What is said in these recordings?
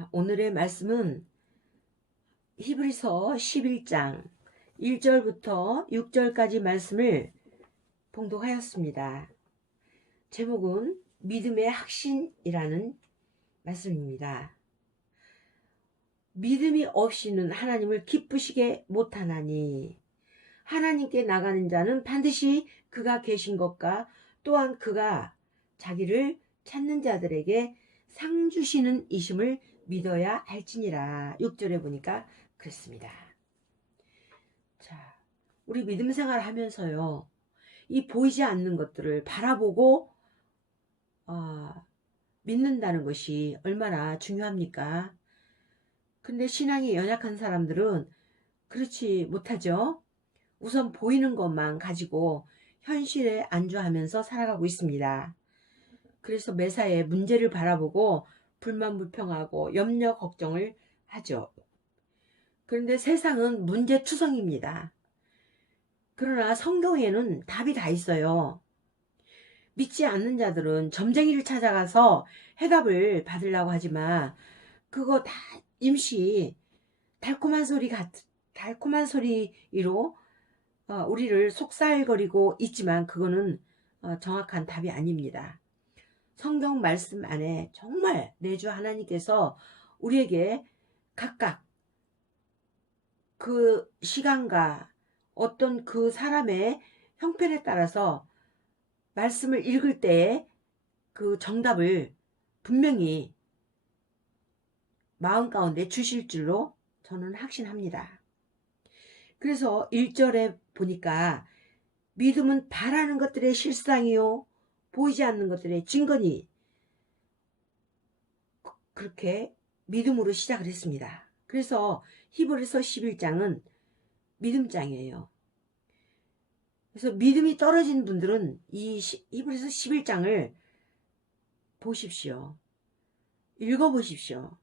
자, 오늘의 말씀은 히브리서 11장 1절부터 6절까지 말씀을 봉독하였습니다. 제목은 믿음의 확신이라는 말씀입니다. 믿음이 없이는 하나님을 기쁘시게 못하나니 하나님께 나가는 자는 반드시 그가 계신 것과 또한 그가 자기를 찾는 자들에게 상 주시는 이심을 믿어야 할지니라. 6절에 보니까 그랬습니다. 자, 우리 믿음 생활 하면서요. 이 보이지 않는 것들을 바라보고 어, 믿는다는 것이 얼마나 중요합니까? 근데 신앙이 연약한 사람들은 그렇지 못하죠. 우선 보이는 것만 가지고 현실에 안주하면서 살아가고 있습니다. 그래서 매사에 문제를 바라보고 불만 불평하고 염려 걱정을 하죠. 그런데 세상은 문제 투성입니다. 그러나 성경에는 답이 다 있어요. 믿지 않는 자들은 점쟁이를 찾아가서 해답을 받으려고 하지만 그거 다 임시 달콤한 소리 같 달콤한 소리로 어, 우리를 속살거리고 있지만 그거는 어, 정확한 답이 아닙니다. 성경 말씀 안에 정말 내주 하나님께서 우리에게 각각 그 시간과 어떤 그 사람의 형편에 따라서 말씀을 읽을 때에 그 정답을 분명히 마음 가운데 주실 줄로 저는 확신합니다. 그래서 1절에 보니까 믿음은 바라는 것들의 실상이요 보이지 않는 것들의 증거니 그렇게 믿음으로 시작을 했습니다. 그래서 히브리서 11장은 믿음장이에요. 그래서 믿음이 떨어진 분들은 이 히브리서 11장을 보십시오. 읽어보십시오.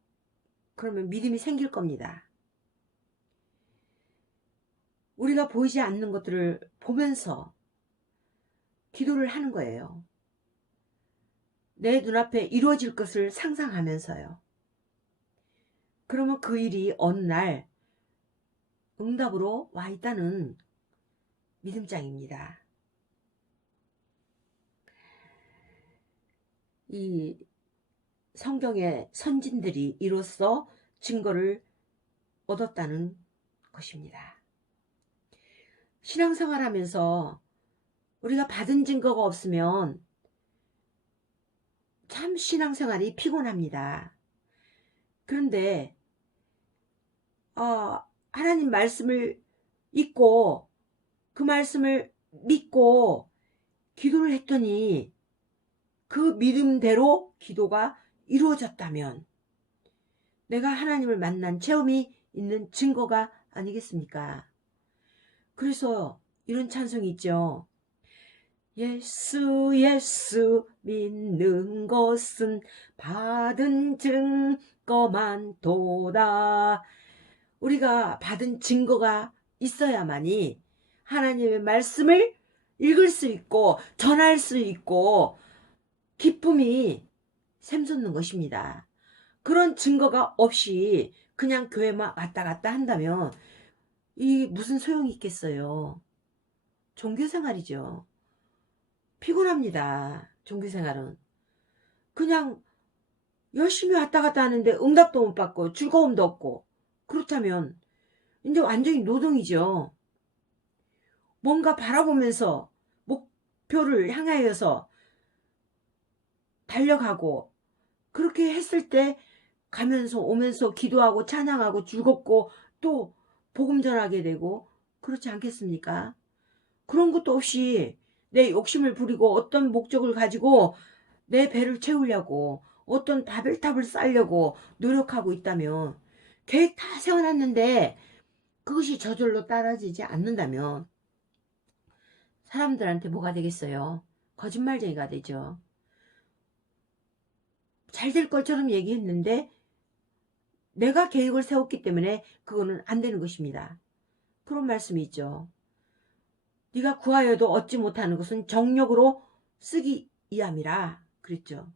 그러면 믿음이 생길 겁니다. 우리가 보이지 않는 것들을 보면서 기도를 하는 거예요. 내 눈앞에 이루어질 것을 상상하면서요. 그러면 그 일이 어느 날 응답으로 와 있다는 믿음장입니다. 이 성경의 선진들이 이로써 증거를 얻었다는 것입니다. 신앙생활 하면서 우리가 받은 증거가 없으면 참 신앙생활이 피곤합니다. 그런데 어, 하나님 말씀을 읽고 그 말씀을 믿고 기도를 했더니 그 믿음대로 기도가 이루어졌다면 내가 하나님을 만난 체험이 있는 증거가 아니겠습니까? 그래서 이런 찬송이 있죠. 예수 예수 믿는 것은 받은 증거만 도다. 우리가 받은 증거가 있어야만이 하나님의 말씀을 읽을 수 있고 전할 수 있고 기쁨이 샘솟는 것입니다. 그런 증거가 없이 그냥 교회만 왔다 갔다 한다면 이 무슨 소용이 있겠어요. 종교생활이죠. 피곤합니다. 종교생활은. 그냥 열심히 왔다 갔다 하는데 응답도 못 받고 즐거움도 없고 그렇다면 이제 완전히 노동이죠. 뭔가 바라보면서 목표를 향하여서 달려가고 그렇게 했을 때 가면서 오면서 기도하고 찬양하고 즐겁고 또 복음 전하게 되고 그렇지 않겠습니까? 그런 것도 없이 내 욕심을 부리고 어떤 목적을 가지고 내 배를 채우려고 어떤 바벨탑을 쌓려고 노력하고 있다면 계획 다 세워놨는데 그것이 저절로 따라지지 않는다면 사람들한테 뭐가 되겠어요? 거짓말쟁이가 되죠. 잘 될 것처럼 얘기했는데 내가 계획을 세웠기 때문에 그거는 안 되는 것입니다. 그런 말씀이 있죠. 네가 구하여도 얻지 못하는 것은 정력으로 쓰기 이함이라 그랬죠.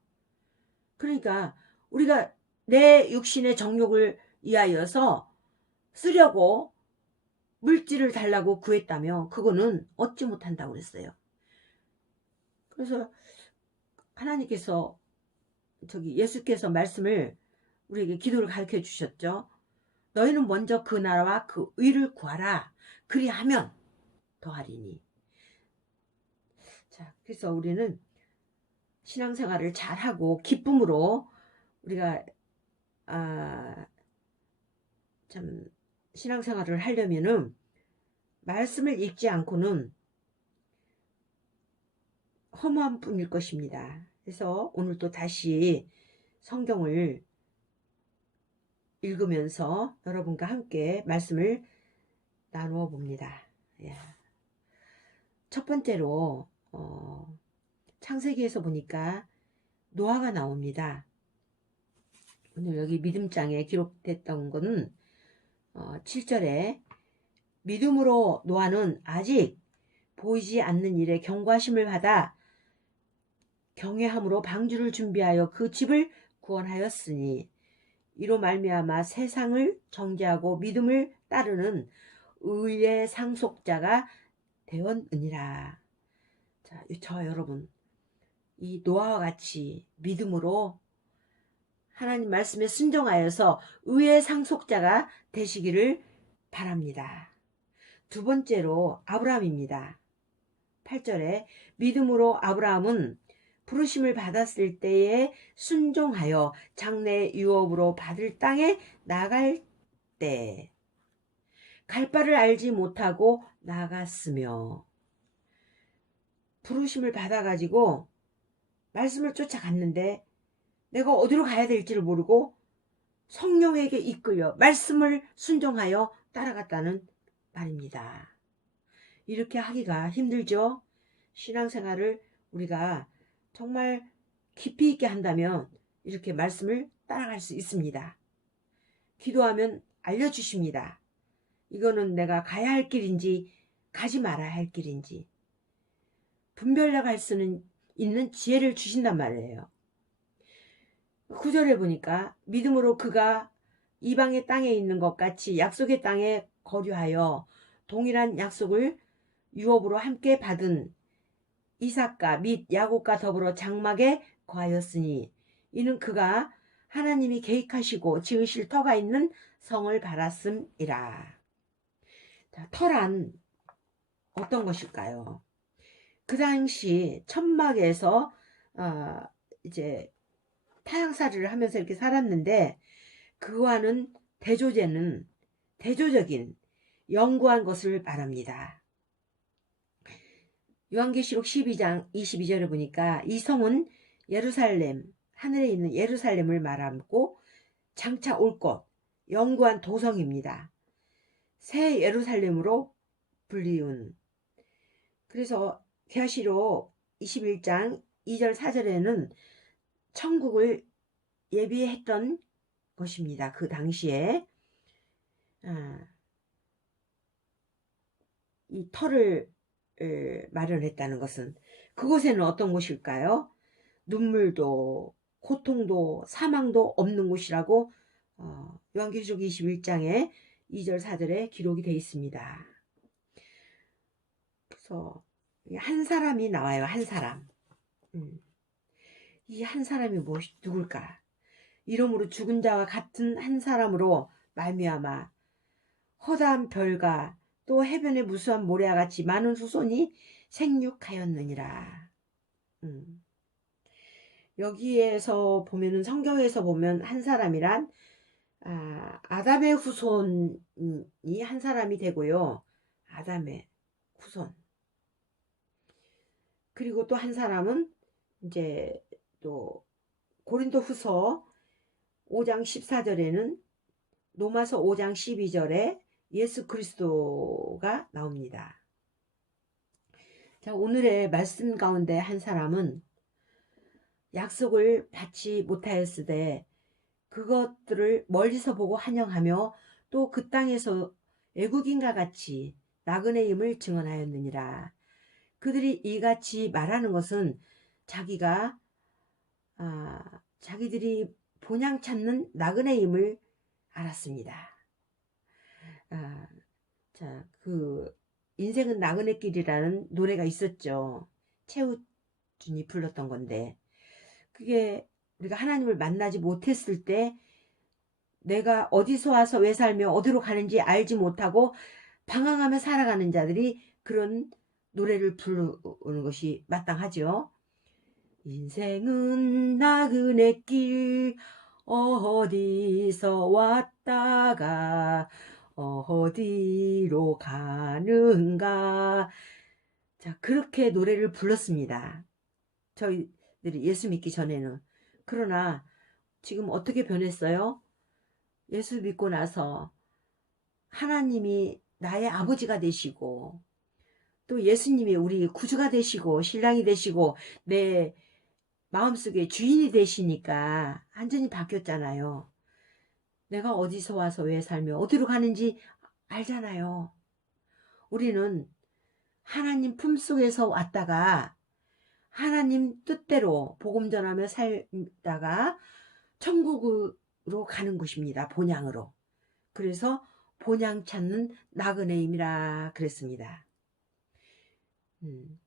그러니까 우리가 내 육신의 정욕을 위하여서 쓰려고 물질을 달라고 구했다며 그거는 얻지 못한다고 그랬어요. 그래서 하나님께서 저기 예수께서 말씀을 우리에게 기도를 가르쳐 주셨죠. 너희는 먼저 그 나라와 그 의를 구하라. 그리하면 더하리니. 자, 그래서 우리는 신앙생활을 잘하고 기쁨으로 우리가 아, 참 신앙생활을 하려면은 말씀을 읽지 않고는 허무한 뿐일 것입니다. 그래서 오늘 또 다시 성경을 읽으면서 여러분과 함께 말씀을 나누어 봅니다. 예. 첫 번째로 어, 창세기에서 보니까 노아가 나옵니다. 오늘 여기 믿음장에 기록됐던 것은 어, 7절에 믿음으로 노아는 아직 보이지 않는 일에 경과심을 받아 경외함으로 방주를 준비하여 그 집을 구원하였으니 이로 말미암아 세상을 정죄하고 믿음을 따르는 의의 상속자가 되었느니라. 자, 저 여러분 이 노아와 같이 믿음으로 하나님 말씀에 순종하여서 의의 상속자가 되시기를 바랍니다. 두 번째로 아브라함입니다. 8절에 믿음으로 아브라함은 부르심을 받았을 때에 순종하여 장래 유업으로 받을 땅에 나갈 때 갈 바를 알지 못하고 나갔으며 부르심을 받아가지고 말씀을 쫓아갔는데 내가 어디로 가야 될지를 모르고 성령에게 이끌려 말씀을 순종하여 따라갔다는 말입니다. 이렇게 하기가 힘들죠? 신앙생활을 우리가 정말 깊이 있게 한다면 이렇게 말씀을 따라갈 수 있습니다. 기도하면 알려주십니다. 이거는 내가 가야 할 길인지 가지 말아야 할 길인지 분별해 갈 수는 있는 지혜를 주신단 말이에요. 구절에 보니까 믿음으로 그가 이방의 땅에 있는 것 같이 약속의 땅에 거류하여 동일한 약속을 유업으로 함께 받은 이삭과 및 야곱과 더불어 장막에 거하였으니 이는 그가 하나님이 계획하시고 지으실 터가 있는 성을 바랐음이라. 자, 터란 어떤 것일까요? 그 당시 천막에서 어, 이제 타양살이를 하면서 이렇게 살았는데 그와는 대조제는 대조적인 영구한 것을 말합니다. 요한계시록 12장 22절을 보니까 이 성은 예루살렘 하늘에 있는 예루살렘을 말하고 장차 올 것 영구한 도성입니다. 새 예루살렘으로 불리운 그래서 계시록 21장 2절 4절에는 천국을 예비했던 것입니다. 그 당시에 아, 이 터를 마련했다는 것은 그곳에는 어떤 곳일까요? 눈물도 고통도 사망도 없는 곳이라고 어, 요한계시록 21장에 2절 4절에 기록이 되어 있습니다. 그래서 한 사람이 나와요. 한 사람. 음. 이한 사람이 무엇 누굴까? 이름으로 죽은 자와 같은 한 사람으로 말미암아 허다한 별과 또 해변의 무수한 모래와 같이 많은 후손이 생육하였느니라. 음. 여기에서 보면은 성경에서 보면 한 사람이란 아, 아담의 후손이 한 사람이 되고요. 아담의 후손. 그리고 또 한 사람은 이제 또 고린도 후서 5장 14절에는 로마서 5장 12절에 예수 그리스도가 나옵니다. 자, 오늘의 말씀 가운데 한 사람은 약속을 받지 못하였으되 그것들을 멀리서 보고 환영하며 또 그 땅에서 애국인과 같이 나그네 임을 증언하였느니라. 그들이 이같이 말하는 것은 자기가 아, 자기들이 본향 찾는 나그네임을 알았습니다. 아, 자, 그 인생은 나그네 길이라는 노래가 있었죠. 최우준이 불렀던 건데 그게 우리가 하나님을 만나지 못했을 때 내가 어디서 와서 왜 살며 어디로 가는지 알지 못하고 방황하며 살아가는 자들이 그런 노래를 부르는 것이 마땅하죠. 인생은 나그네 길 어디서 왔다가 어디로 가는가 자 그렇게 노래를 불렀습니다. 저희들이 예수 믿기 전에는 그러나 지금 어떻게 변했어요? 예수 믿고 나서 하나님이 나의 아버지가 되시고 또 예수님이 우리 구주가 되시고 신랑이 되시고 내 마음속에 주인이 되시니까 완전히 바뀌었잖아요. 내가 어디서 와서 왜 살며 어디로 가는지 알잖아요. 우리는 하나님 품속에서 왔다가 하나님 뜻대로 복음 전하며 살다가 천국으로 가는 곳입니다. 본향으로. 그래서 본향 찾는 나그네임이라 그랬습니다. 음,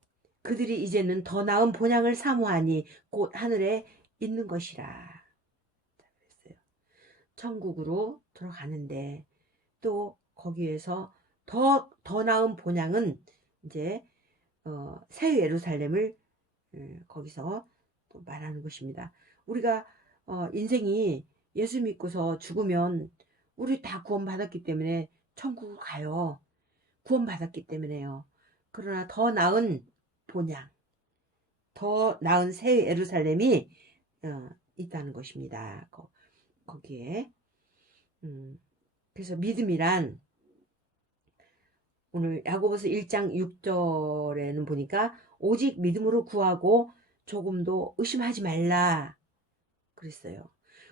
그들이 이제는 더 나은 본향을 사모하니 곧 하늘에 있는 것이라. 천국으로 들어가는데 또 거기에서 더, 더 나은 본향은 이제 어, 새 예루살렘을 음, 거기서 또 말하는 것입니다. 우리가 어, 인생이 예수 믿고서 죽으면 우리 다 구원받았기 때문에 천국을 가요. 구원받았기 때문에요. 그러나 더 나은 본향, 더 나은 새 예루살렘이 어, 있다는 것입니다. 거, 거기에 음, 그래서 믿음이란 오늘 야고보서 1장 6절에는 보니까 오직 믿음으로 구하고 조금도 의심하지 말라 그랬어요.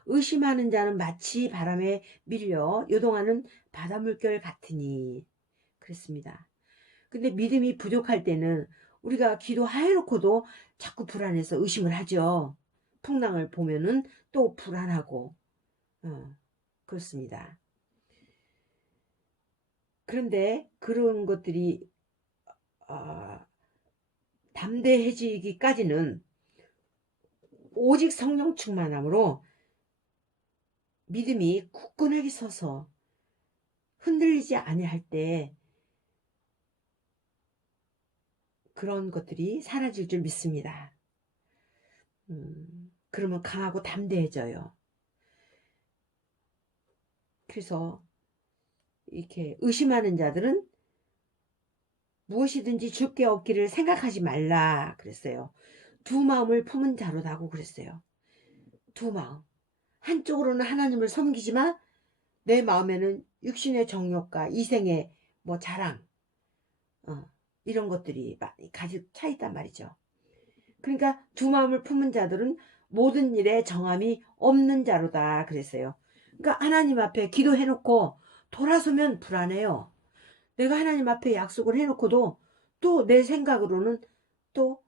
의심하는 자는 마치 바람에 밀려 요동하는 바닷물결 같으니 그랬습니다. 근데 믿음이 부족할 때는 우리가 기도하여놓고도 자꾸 불안해서 의심을 하죠. 풍랑을 보면은 또 불안하고 어, 그렇습니다. 그런데 그런 것들이 어, 담대해지기까지는 오직 성령 충만함으로 믿음이 굳건하게 서서 흔들리지 아니할 때 그런 것들이 사라질 줄 믿습니다. 음, 그러면 강하고 담대해져요. 그래서 이렇게 의심하는 자들은 무엇이든지 줄게 없기를 생각하지 말라 그랬어요. 두 마음을 품은 자로다고 그랬어요. 두 마음. 한쪽으로는 하나님을 섬기지만 내 마음에는 육신의 정욕과 이생의 뭐 자랑 어, 이런 것들이 가득 차 있단 말이죠. 그러니까 두 마음을 품은 자들은 모든 일에 정함이 없는 자로다 그랬어요. 그러니까 하나님 앞에 기도해놓고 돌아서면 불안해요. 내가 하나님 앞에 약속을 해놓고도 또 내 생각으로는 또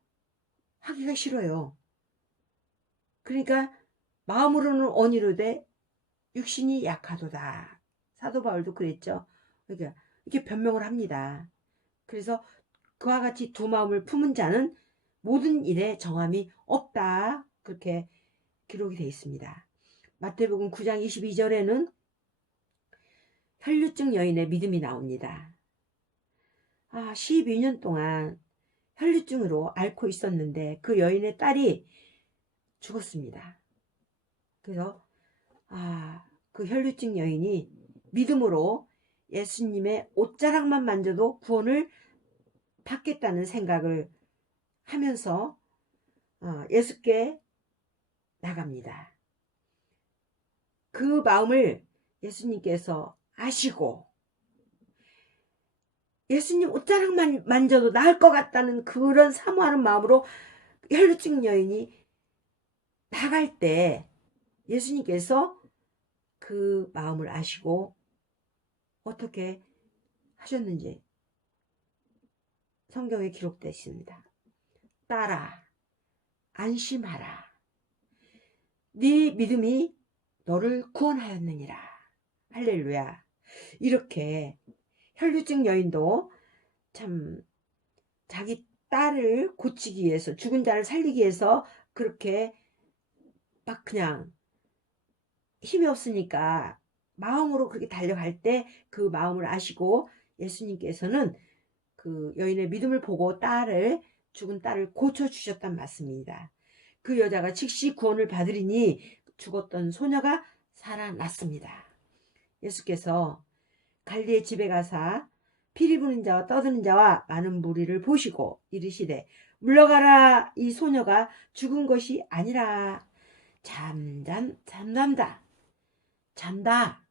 하기가 싫어요. 그러니까 마음으로는 언이로되 육신이 약하도다. 사도 바울도 그랬죠. 그러니까 이렇게 변명을 합니다. 그래서 그와 같이 두 마음을 품은 자는 모든 일에 정함이 없다. 그렇게 기록이 되어 있습니다. 마태복음 9장 22절에는 혈류증 여인의 믿음이 나옵니다. 아, 12년 동안 혈류증으로 앓고 있었는데 그 여인의 딸이 죽었습니다. 그래서 아, 그 혈류증 여인이 믿음으로 예수님의 옷자락만 만져도 구원을 받겠다는 생각을 하면서 어, 예수께 나갑니다. 그 마음을 예수님께서 아시고 예수님 옷자락만 만져도 나을 것 같다는 그런 사모하는 마음으로 혈루증 여인이 나갈 때 예수님께서 그 마음을 아시고 어떻게 하셨는지 성경에 기록되어 있습니다. 따라 안심하라. 네 믿음이 너를 구원하였느니라. 할렐루야. 이렇게 혈류증 여인도 참 자기 딸을 고치기 위해서 죽은 자를 살리기 위해서 그렇게 막 그냥 힘이 없으니까 마음으로 그렇게 달려갈 때 그 마음을 아시고 예수님께서는 그 여인의 믿음을 보고 딸을 죽은 딸을 고쳐 주셨단 말씀입니다. 그 여자가 즉시 구원을 받으리니 죽었던 소녀가 살아났습니다. 예수께서 갈리의 집에 가사 피리 부는 자와 떠드는 자와 많은 무리를 보시고 이르시되 물러가라 이 소녀가 죽은 것이 아니라 잠잠 잠잠다 잔다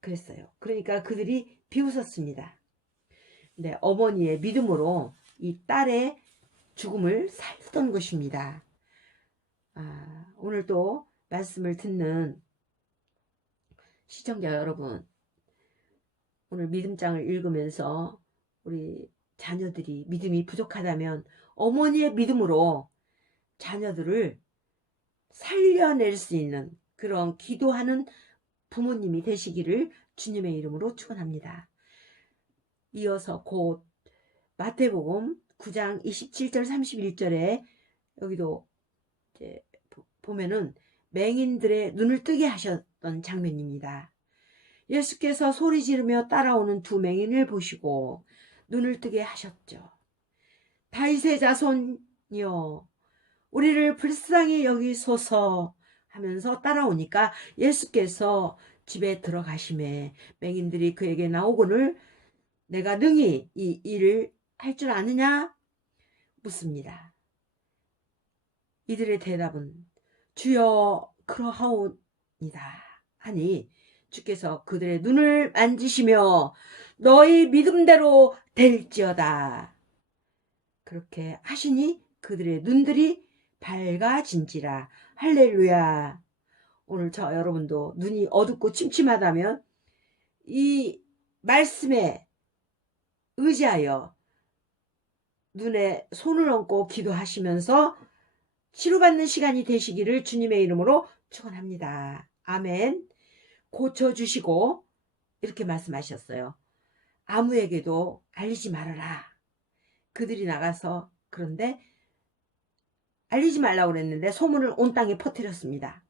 그랬어요. 그러니까 그들이 비웃었습니다. 네, 어머니의 믿음으로 이 딸의 죽음을 살던 것입니다. 아, 오늘도 말씀을 듣는 시청자 여러분, 오늘 믿음장을 읽으면서 우리 자녀들이 믿음이 부족하다면 어머니의 믿음으로 자녀들을 살려낼 수 있는 그런 기도하는 부모님이 되시기를 주님의 이름으로 축원합니다. 이어서 곧 마태복음 9장 27절 31절에 여기도 보면은 맹인들의 눈을 뜨게 하셨 던 장면입니다. 예수께서 소리 지르며 따라오는 두 맹인을 보시고 눈을 뜨게 하셨죠. 다윗의 자손이여 우리를 불쌍히 여기소서 하면서 따라오니까 예수께서 집에 들어가심에 맹인들이 그에게 나오거늘 내가 능히 이 일을 할 줄 아느냐 묻습니다. 이들의 대답은 주여 그러하오니다 하니 주께서 그들의 눈을 만지시며 너희 믿음대로 될지어다 그렇게 하시니 그들의 눈들이 밝아진지라 할렐루야. 오늘 저 여러분도 눈이 어둡고 침침하다면 이 말씀에 의지하여 눈에 손을 얹고 기도하시면서 치료받는 시간이 되시기를 주님의 이름으로 축원합니다. 아멘. 고쳐주시고 이렇게 말씀하셨어요. 아무에게도 알리지 말아라. 그들이 나가서 그런데 알리지 말라고 그랬는데 소문을 온 땅에 퍼뜨렸습니다.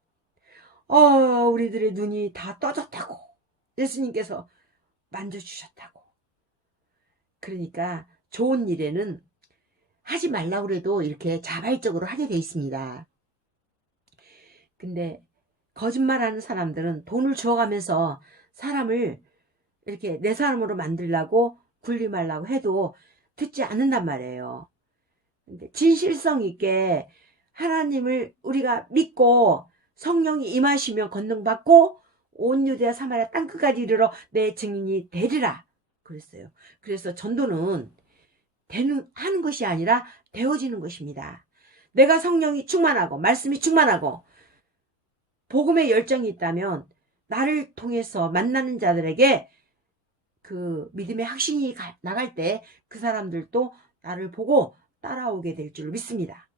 어, 우리들의 눈이 다 떠졌다고. 예수님께서 만져주셨다고. 그러니까 좋은 일에는 하지 말라고 그래도 이렇게 자발적으로 하게 돼 있습니다. 근데 거짓말하는 사람들은 돈을 주어가면서 사람을 이렇게 내 사람으로 만들라고 말라고 해도 듣지 않는단 말이에요. 진실성 있게 하나님을 우리가 믿고 성령이 임하시며 건능받고 온 유대와 사마리아 땅끝까지 이르러 내 증인이 되리라 그랬어요. 그래서 전도는 되는 하는 것이 아니라 되어지는 것입니다. 내가 성령이 충만하고 말씀이 충만하고 복음의 열정이 있다면 나를 통해서 만나는 자들에게 그 믿음의 확신이 나갈 때 그 사람들도 나를 보고 따라오게 될 줄 믿습니다.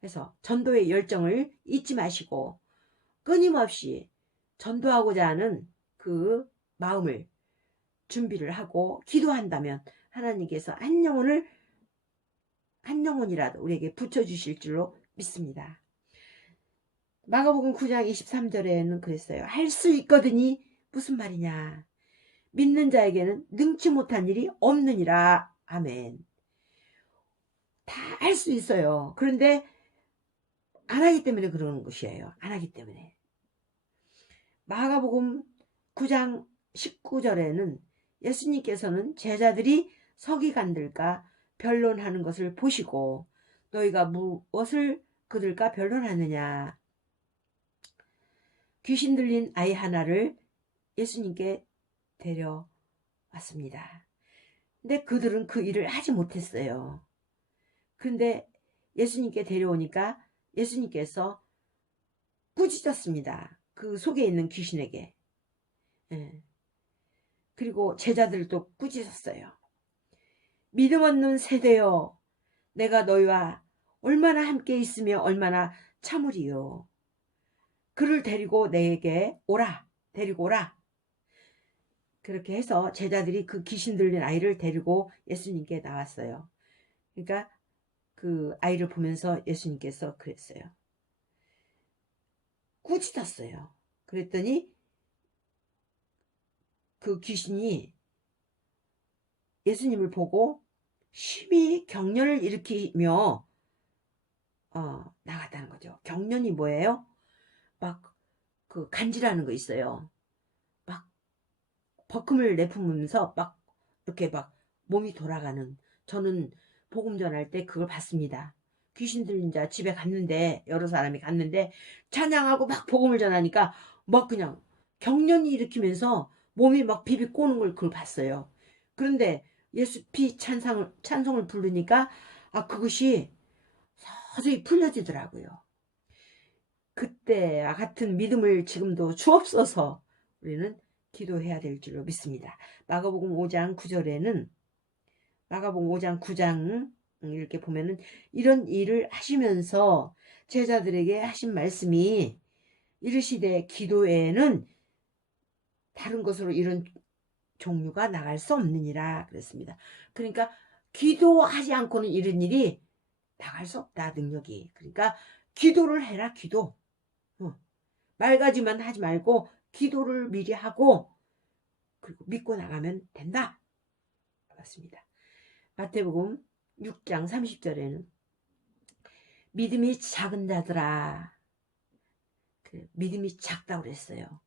그래서 전도의 열정을 잊지 마시고 끊임없이 전도하고자 하는 그 마음을 준비를 하고 기도한다면 하나님께서 한 영혼을 한 영혼이라도 우리에게 붙여주실 줄로 믿습니다. 마가복음 9장 23절에는 그랬어요. 할 수 있거든이 무슨 말이냐. 믿는 자에게는 능치 못한 일이 없느니라. 아멘. 다 할 수 있어요. 그런데 안 하기 때문에 그러는 것이에요. 안 하기 때문에. 마가복음 9장 19절에는 예수님께서는 제자들이 서기관들과 변론하는 것을 보시고 너희가 무엇을 그들과 변론하느냐 귀신 들린 아이 하나를 예수님께 데려왔습니다. 근데 그들은 그 일을 하지 못했어요. 근데 예수님께 데려오니까 예수님께서 꾸짖었습니다. 그 속에 있는 귀신에게. 예. 그리고 제자들도 꾸짖었어요. 믿음 없는 세대여, 내가 너희와 얼마나 함께 있으며 얼마나 참으리요. 그를 데리고 내게 오라. 데리고 오라. 그렇게 해서 제자들이 그 귀신 들린 아이를 데리고 예수님께 나왔어요. 그러니까 그 아이를 보면서 예수님께서 그랬어요. 꾸짖었어요. 그랬더니 그 귀신이 예수님을 보고 심히 경련을 일으키며 어, 나갔다는 거죠. 경련이 뭐예요? 막 그 간지라는 거 있어요. 막 버금을 내뿜으면서 막 이렇게 막 몸이 돌아가는 저는 복음 전할 때 그걸 봤습니다. 귀신 들린 자 집에 갔는데 여러 사람이 갔는데 찬양하고 막 복음을 전하니까 막 그냥 경련이 일으키면서 몸이 막 비비 꼬는 걸 그걸 봤어요. 그런데 예수 피 찬상을 찬송을 부르니까 아 그것이 서서히 풀려지더라고요. 그때와 같은 믿음을 지금도 주옵소서 우리는 기도해야 될 줄로 믿습니다. 마가복음 5장 9절에는 마가복음 5장 9장 이렇게 보면은 이런 일을 하시면서 제자들에게 하신 말씀이 이르시되 기도에는 다른 것으로 이런 종류가 나갈 수 없느니라 그랬습니다. 그러니까 기도하지 않고는 이런 일이 나갈 수 없다 능력이. 그러니까 기도를 해라 기도. 어. 말가지만 하지 말고 기도를 미리 하고 그리고 믿고 나가면 된다. 맞습니다. 마태복음 6장 30절에는 믿음이 작은 자들아 그 믿음이 작다고 그랬어요.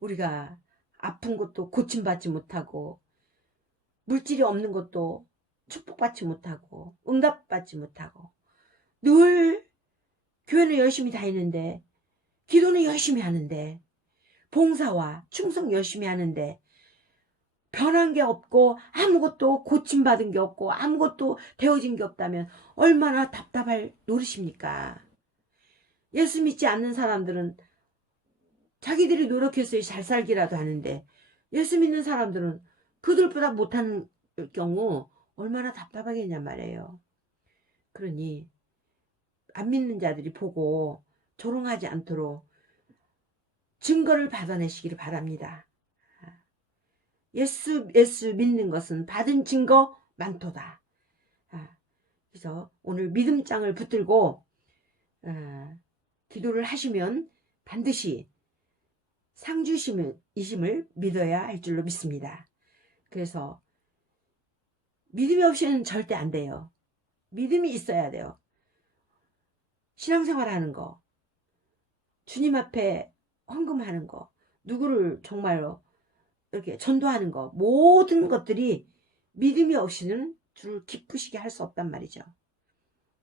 우리가 아픈 것도 고침받지 못하고 물질이 없는 것도 축복받지 못하고 응답받지 못하고 늘 교회는 열심히 다니는데 기도는 열심히 하는데 봉사와 충성 열심히 하는데 변한 게 없고 아무것도 고침받은 게 없고 아무것도 되어진 게 없다면 얼마나 답답할 노릇입니까? 예수 믿지 않는 사람들은 자기들이 노력해서 잘 살기라도 하는데 예수 믿는 사람들은 그들보다 못하는 경우 얼마나 답답하겠냔 말이에요. 그러니 안 믿는 자들이 보고 조롱하지 않도록 증거를 받아내시기를 바랍니다. 예수 예수 믿는 것은 받은 증거 많도다. 아, 그래서 오늘 믿음장을 붙들고 아, 기도를 하시면 반드시 상주심을 믿어야 할 줄로 믿습니다. 그래서 믿음이 없이는 절대 안 돼요. 믿음이 있어야 돼요. 신앙생활 하는 거, 주님 앞에 헌금하는 거, 누구를 정말로 이렇게 전도하는 거, 모든 것들이 믿음이 없이는 주를 기쁘시게 할 수 없단 말이죠.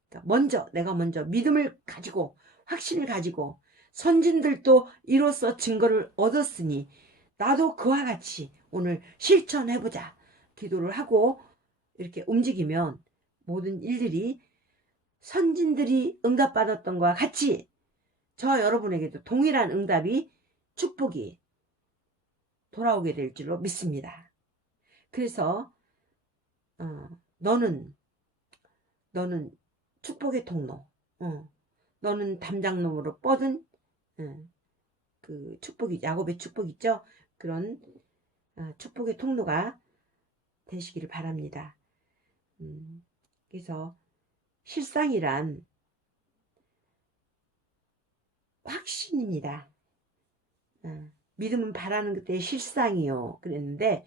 그러니까 먼저, 내가 먼저 믿음을 가지고, 확신을 가지고, 선진들도 이로써 증거를 얻었으니, 나도 그와 같이 오늘 실천해보자. 기도를 하고, 이렇게 움직이면 모든 일들이 선진들이 응답받았던 것과 같이 저 여러분에게도 동일한 응답이 축복이 돌아오게 될 줄로 믿습니다. 그래서 어, 너는 너는 축복의 통로, 어, 너는 담장놈으로 뻗은 어, 그 축복이 야곱의 축복 있죠? 그런 어, 축복의 통로가 되시기를 바랍니다. 음, 그래서 실상이란 확신입니다. 어, 믿음은 바라는 그때의 실상이요. 그랬는데